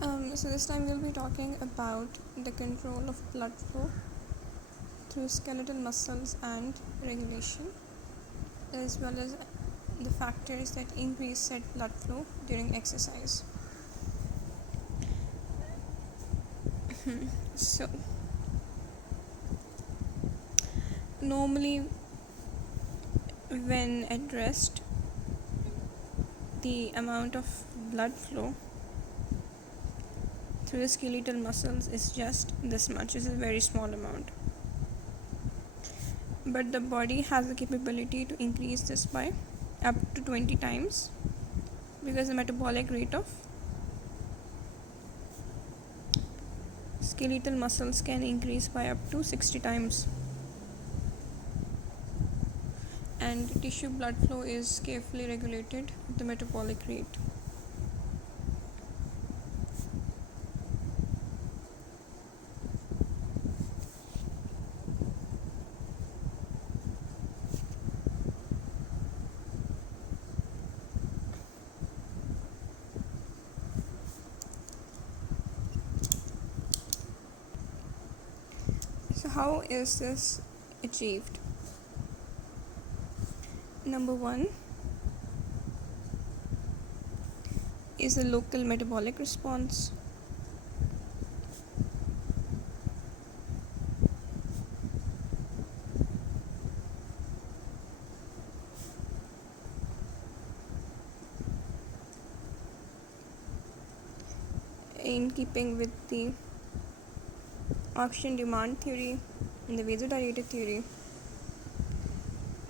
So this time we'll be talking about the control of blood flow through skeletal muscles and regulation, as well as the factors that increase said blood flow during exercise. So, normally when at rest, the amount of blood flow through the skeletal muscles is just this much. It's a very small amount. But the body has the capability to increase this by up to 20 times because the metabolic rate of skeletal muscles can increase by up to 60 times, and tissue blood flow is carefully regulated with the metabolic rate. So how is this achieved? Number one is the local metabolic response. In keeping with the oxygen demand theory and the vasodilator theory,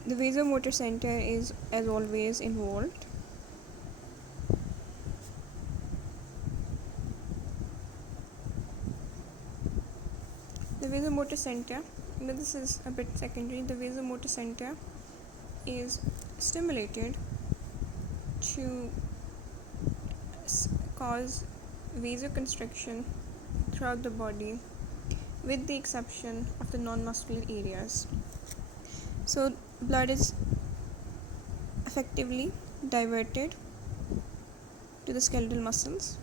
the vasomotor center is as always involved. The vasomotor center, but this is a bit secondary, the vasomotor center is stimulated to cause vasoconstriction throughout the body, with the exception of the non-muscular areas. So blood is effectively diverted to the skeletal muscles,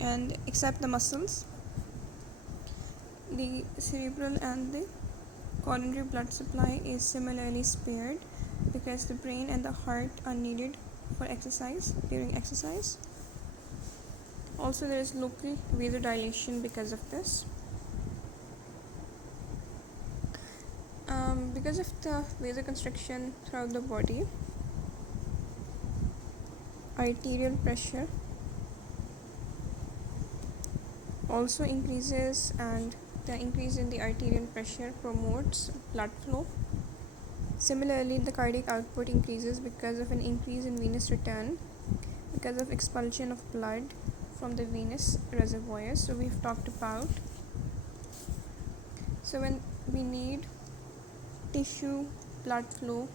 and except the muscles, the cerebral and the coronary blood supply is similarly spared because the brain and the heart are needed for exercise during exercise. Also, there is local vasodilation because of this. Because of the vasoconstriction throughout the body, arterial pressure also increases, and the increase in the arterial pressure promotes blood flow. Similarly, the cardiac output increases because of an increase in venous return because of expulsion of blood from the venous reservoirs. So we've talked about, so when we need tissue blood flow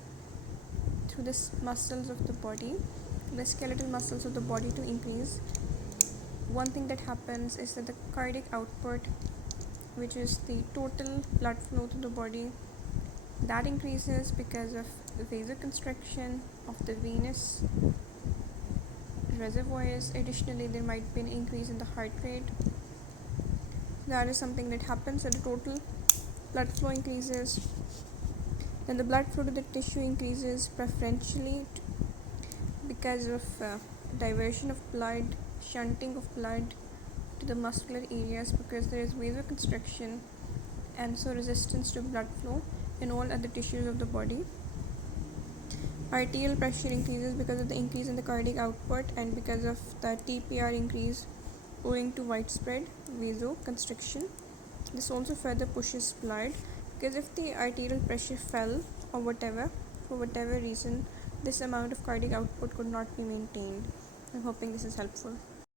through the muscles of the body, the skeletal muscles of the body to increase, one thing that happens is that the cardiac output, which is the total blood flow to the body, that increases because of vasoconstriction of the venous reservoirs. Additionally, there might be an increase in the heart rate. That is something that happens, so the total blood flow increases. Then the blood flow to the tissue increases preferentially because of diversion of blood, shunting of blood to the muscular areas, because there is vasoconstriction and so resistance to blood flow in all other tissues of the body. Arterial pressure increases because of the increase in the cardiac output and because of the TPR increase owing to widespread vasoconstriction. This also further pushes blood, because if the arterial pressure fell or for whatever reason, this amount of cardiac output could not be maintained. I'm hoping this is helpful.